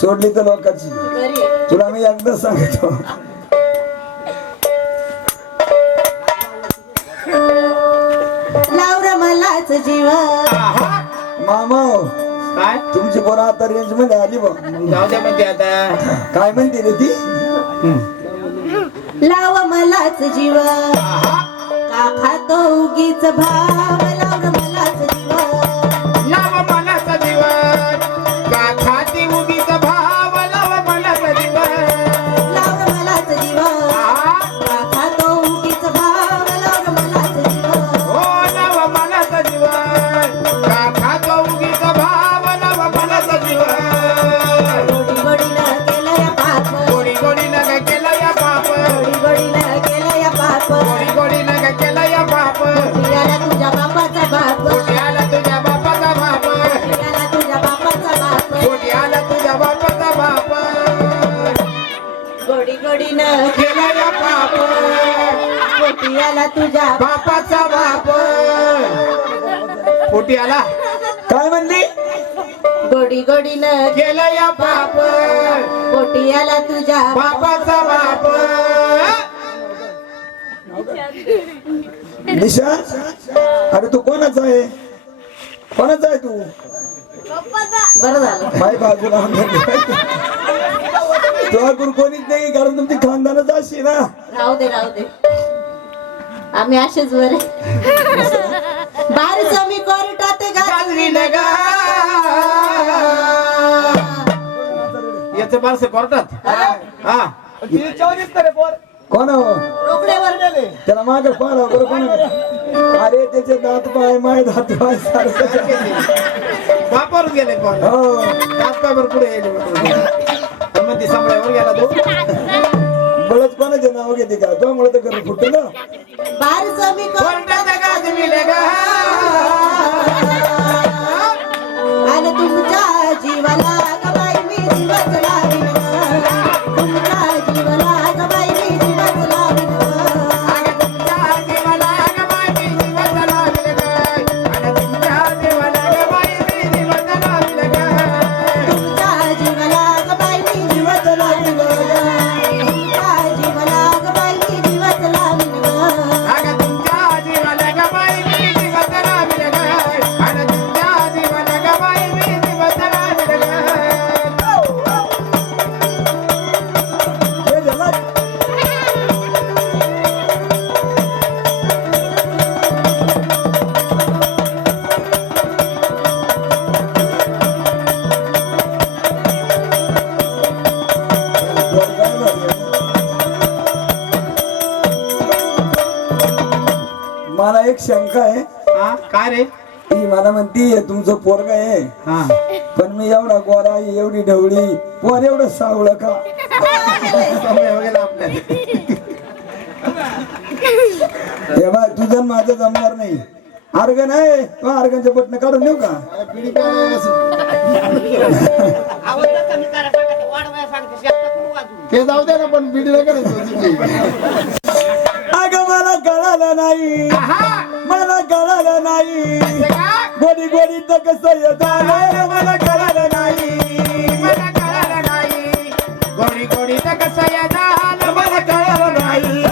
सोडली तर लोकांची. तुला मी एकदा सांगतो. लावर मलाच जीव. मामा हो, काय? तुमची पोरं आता रेंजमध्ये आली बा जाऊ द्या म्हणते आता. काय म्हणते रे ती? लाव मलाच जीव. का खातो उगीच भाव गोडी गोडीनं केला या बाप पियाला तुझ्या बापाचा बाप. पोटी आला काय म्हणली? गोडी गोडीनं केलं या बाप पोटियाला तुझ्या बापाचा बाप. निशा अरे तू कोणाचा आहे? कोणाचा आहे तू? बरं झालं. माय बाजूला तुझ्याकडून कोणीच नाही कारण तुमची खानदानच अशी ना. राहू दे राहू दे आम्ही असेच बरे बारीच आम्ही कोर्टात गाजवी नगा. याच बारस कोर्टात? हा. कोण हो? रोकड्यावर त्याला माग पाहा बरं कोण अरे त्याचे दात पाय माय दात पाय सारखं. बापावर गेले पण हो. दात पाय बर पुढे गेले मग ती सांभाळ्यावर गेला तो? बळच कोणाचे नाव घेते का? तो म्हणत घर फुटत ना बारीच आम्ही कोर्टात गाजवी नगा एक शंका आहे. हा काय रे? ती मला म्हणती तुमचं पोरग आहे. हा. पण मी एवढा गोरा एवढी ढवळी पोर एवढं सावळ का? हे बाय तुझं माझं जमणार नाही. अर्गन आहे तो अर्गनचे बटन काढून देऊ का? ते जाऊ दे ना पण बिडी करायचं अगं मला कळालं नाही. मला कळालं नाही गोडी गोडी तर कसं येतं मला कळालं नाही मला कळालं नाही गोडी गोडी तर कसं या झालं मला कळालं नाही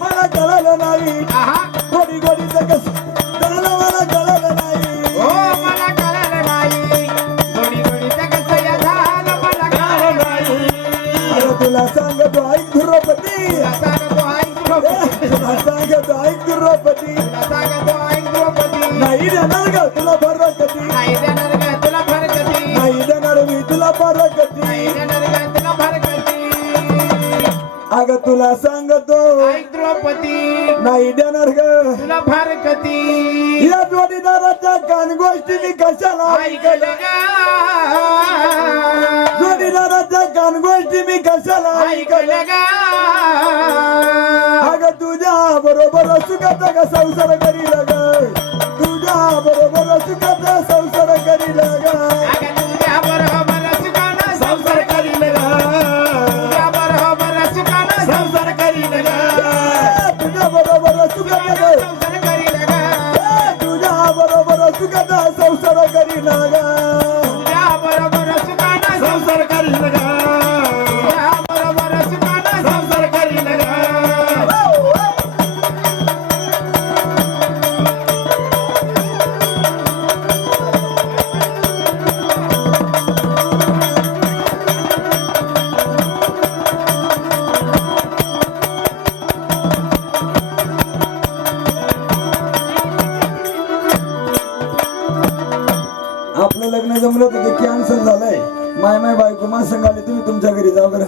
मला कळालं नाही आहा गोडी गोडी तर कसं झालं मला कळालं नाही हो मला कळालं नाही गोडी गोडी तर कसं या झालं मला कळालं नाही अगं तुला सांगतो. द्रौपदी. नाही देणार ग. तुला फरकती या जोडीदाराच्या कान गोष्टी मी कशाला ऐकलं? का जोडीदाराच्या कान गोष्टी मी कशाला ऐकलं? का अगं तुझ्या बरोबर सुखाचा का संसार करील ग. तुझ्या बरोबर सुखाचा संसार तुम्हाला माय तुम्ही तुमच्या घरी जाऊ बरं.